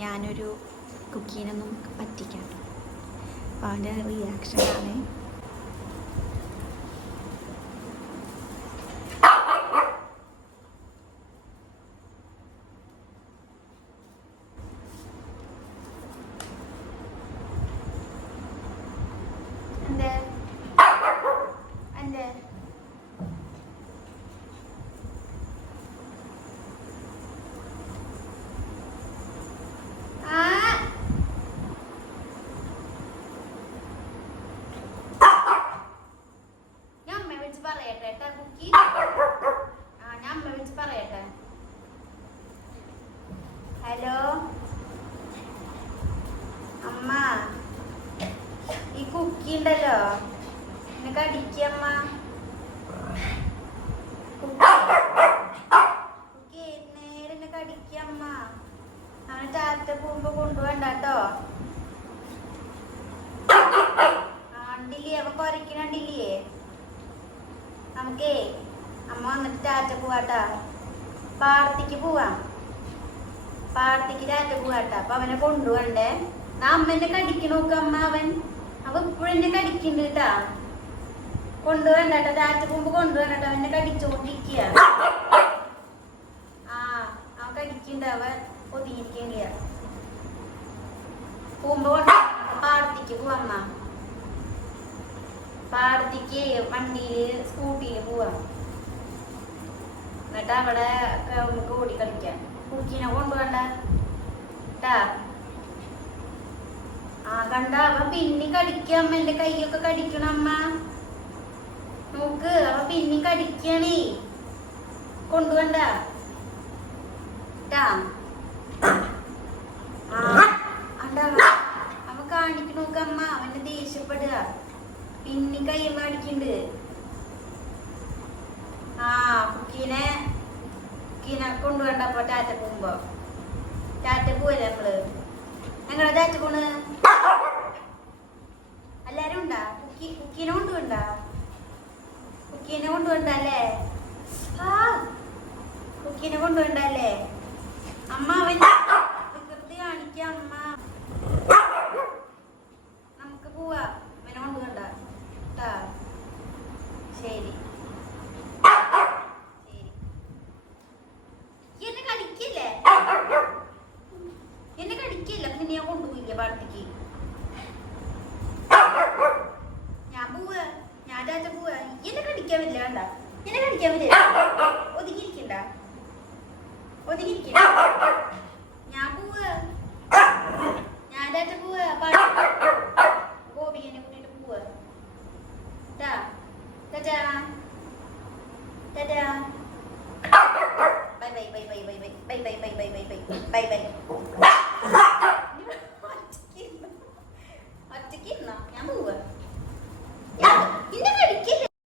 ഞാനൊരു കുക്കീനൊന്നും പറ്റിക്കാം. അപ്പോൾ അവൻ്റെ റിയാക്ഷനാണ്. പറയട്ടെ കുക്കി ഞാൻ അമ്മ വിളിച്ച് പറയട്ടെ. ഹലോ അമ്മ, ഈ കുക്കി ഉണ്ടല്ലോ എന്നെ കടിക്കമ്മ. കുക്കി നേരെ എന്നെ കടിക്കമ്മ. അവനെ ടാറ്റ പോകുമ്പോ കൊണ്ടുപോകണ്ടോ. ആണ്ടില്ലേ അവൻ കുറയ്ക്കണണ്ടില്ലേ. നമുക്കേ അമ്മ വന്നിട്ട് ടാറ്റ പോവാട്ടാ. പാടത്തേക്ക് പോവാം. പാടത്തേക്ക് ടാറ്റ പോവാട്ടാ. അപ്പൊ അവനെ കൊണ്ടുപോകണ്ടേ. അമ്മ എന്നെ കടിക്കണ നോക്ക അമ്മ. അവൻ ഇപ്പോഴും എന്നെ കടിക്കണ്ട് കേട്ടാ. കൊണ്ടുപോകണ്ടാട്ടോ. ടാറ്റ പോകുമ്പോ കൊണ്ടുപോകണ്ടോ. അവനെ കടിച്ചോണ്ടിരിക്കുക. അവൻ കടിക്കണ്ട. അവൻ ഒതുങ്ങിയിരിക്കണ്ട. പോകുമ്പോ പാടത്തേക്ക് പോവാമ്മ. പാടത്തേക്ക് വണ്ടിയില് സ്കൂട്ടിയില് പോവാം. എന്നിട്ട് അവിടെ നമുക്ക് ഓടി കളിക്കാം. കുക്കീനെ കൊണ്ടുപോകണ്ട ട്ടാ. കണ്ട അവ പിന്നെ കടിക്കാം. എന്റെ കൈയൊക്കെ കടിക്കണം അമ്മ. നോക്ക് അവ പിന്നെ കടിക്കണേ. കൊണ്ടുപോകണ്ട ട്ടാ. അവ കാണിക്കണ നോക്കമ്മ. അവന്റെ ദേഷ്യപ്പെടുക. പിന്നെ കയ്യമ്മ അടിക്കണ്ട്. കുക്കീനെ കൊണ്ടുപോകണ്ടപ്പോ ടാറ്റ പോകുമ്പോ. ടാറ്റ പോവല്ലേ നമ്മള്. ഞങ്ങളെ ടാറ്റ പോണ് എല്ലാരും ഉണ്ടാ. കുക്കീനെ കൊണ്ടുപോണ്ട. കുക്കീനെ കൊണ്ടുപോണ്ടല്ലേ. കുക്കീനെ കൊണ്ടുപോണ്ടല്ലേ അമ്മ. അവൻ വികൃതി കാണിക്കാം അമ്മ. നമുക്ക് പോവാ. അവനെ കൊണ്ടുപോണ്ട. ശരി എന്നെ കടിക്കില്ലേ. എന്നെ കടിക്കില്ല. പിന്നെ ഞാൻ കൊണ്ടുപോയില്ല പാടത്തേക്ക്. ഞാൻ പോവാ. ഞാൻ ടാറ്റ പോവാ. എന്നെ കടിക്കാൻ പറ്റില്ല. കണ്ട എന്നെ കടിക്കാൻ പറ്റില്ല. ഒതുങ്ങിയിരിക്കണ്ട. ഒതുങ്ങിയിരിക്കണ്ട. ഞാൻ പോവാ. ഞാൻ ടാറ്റ പോവാ. ഗോപികനെ കൂട്ടിട്ട് പോവാ. Ta-da. Ta-da. Bye bye bye bye bye bye bye bye bye bye bye bye bye bye bye.